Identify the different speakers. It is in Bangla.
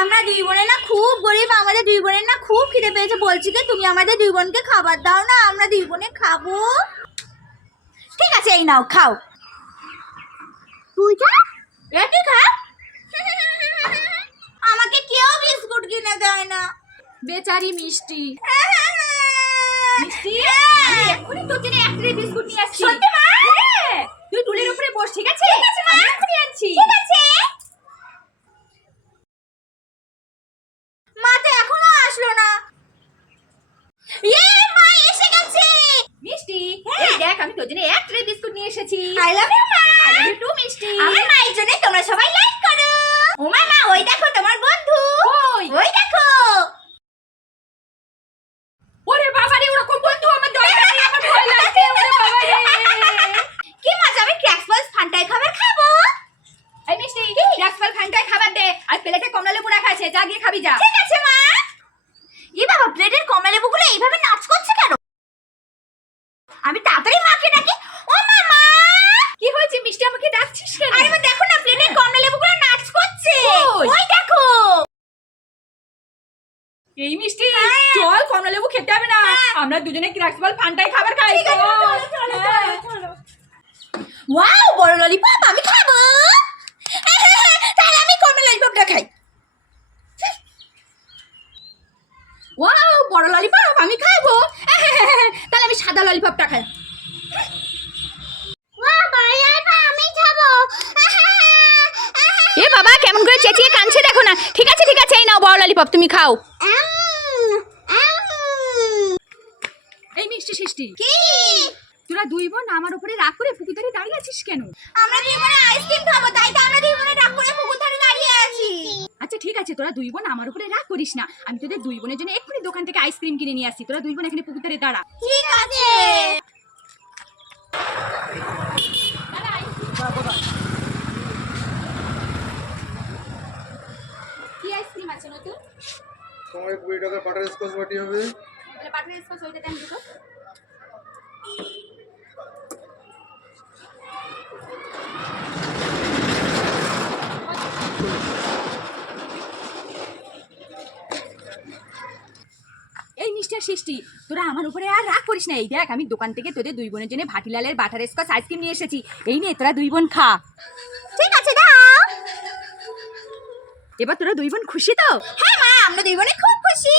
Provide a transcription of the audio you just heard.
Speaker 1: আমরা দুই বোনের না খুব গরিব আমাদের দুই বোনের না খুব খিদে পেয়েছে। বলছি যে তুমি আমাদের দুই বোনকে খাবার দাও না আমরা দুই বোনে খাব। ঠিক আছে এই নাও খাও। তুই খা? আমাকে কেউ বিস্কুট কিনে দেয় না।
Speaker 2: বেচারি মিষ্টি। হ্যাঁ,
Speaker 1: হ্যাঁ, হ্যাঁ। মিষ্টি?
Speaker 2: আমি এক্ষুনি তোর এক বিস্কুট নিয়ে আসছি। আমি তোর জন্য এক ট্রে বিস্কুট নিয়ে এসেছি।
Speaker 1: আই লাভ ইউ মা।
Speaker 2: I love you too, মিষ্টি।
Speaker 1: আমার মায়ের জন্য তোমরা সবাই লাইক করো। ও মা মা ওই দেখো তোমার বন্ধু।
Speaker 2: কই?
Speaker 1: ওই দেখো।
Speaker 2: ওরে বাবা রে ওরকম বন্ধু? আমার দরকার নেই আমার ভয় লাগছে ওরে বাবা রে
Speaker 1: কি মজা আমি ক্র্যাক্স বলস ফান্টাই খাবার খাব।
Speaker 2: এই মিষ্টি রাসফল খানটায় খাবার দে। আর প্লেটে কমলা লেবু রাখা আছে যা গিয়ে খাবি যা।
Speaker 1: ঠিক আছে মা। এই বাবা প্লেটের কমলা লেবুগুলো এইভাবে নাচ করছে কেন? আমি তাড়াতাড়ি মাকে ডাকি ও মামা!
Speaker 2: কি হয়েছে মিষ্টি আমাকে ডাকছিস কেন?
Speaker 1: আরে মা দেখো না প্লেটের কমলা লেবুগুলো নাচ করছে। ওই দেখো।
Speaker 2: এই মিষ্টি
Speaker 1: হ্যাঁ।
Speaker 2: চল কমলা লেবু খেতে হবে না।
Speaker 1: হ্যাঁ।
Speaker 2: আমরা দুজনে রাসফল ফানটায় খাবার খাই হ্যাঁ।
Speaker 1: ওয়াও বড় ললিপপ আমি খাব। তাহলে আমি কমলা ললিপপটা খাই
Speaker 2: ওয়াও বড় ললিপপ আমি খাব। তাহলে আমি সাদা ললিপপটা খাই। এ বাবা কেমন করে চেঁচিয়ে কাঁদছে দেখো না। ঠিক আছে ঠিক আছে এই নাও বড় ললিপপ তুমি খাও। এই মিষ্টি সৃষ্টি।
Speaker 1: কি?
Speaker 2: তোরা দুই বোন আমার উপরে রাগ করে পুকুতারে দাঁড়িয়ে আছিস কেন?
Speaker 1: আমরা দুই বোনে আইসক্রিম খাব তাই তো আমরা দুই বোনে ডাক করে পুকুর ধারে দাঁড়িয়ে আছি
Speaker 2: আচ্ছা ঠিক আছে তোরা দুই বোন আমার উপরে রাগ করিস না। আমি তোদের দুই বোনের জন্য এক্ষুনি দোকান থেকে আইসক্রিম কিনে নিয়ে আসছি। তোরা দুই বোন এখানে পুকুতারে দাঁড়া।
Speaker 1: ঠিক আছে।
Speaker 2: কি আইসক্রিম আছে নতুন?
Speaker 3: তোমার কুড়ি টাকার বাটার স্কচ বাটি হবে।
Speaker 2: তাহলে বাটার স্কচ ওইটা দেন দুটো এই সৃষ্টি। তোরা আমার উপরে আর রাগ করিস না। এই দেখ আমি দোকান থেকে তোদের দুই বোনের জন্য ভাটিলালের বাটার স্কচ আইসক্রিম নিয়ে এসেছি। এই নিয়ে তোরা দুই বোন খা।
Speaker 1: ঠিক আছে দাও।
Speaker 2: এবার তোরা দুই বোন খুশি তো?
Speaker 1: হ্যাঁ মা আমরা দুই বোনে খুব খুশি।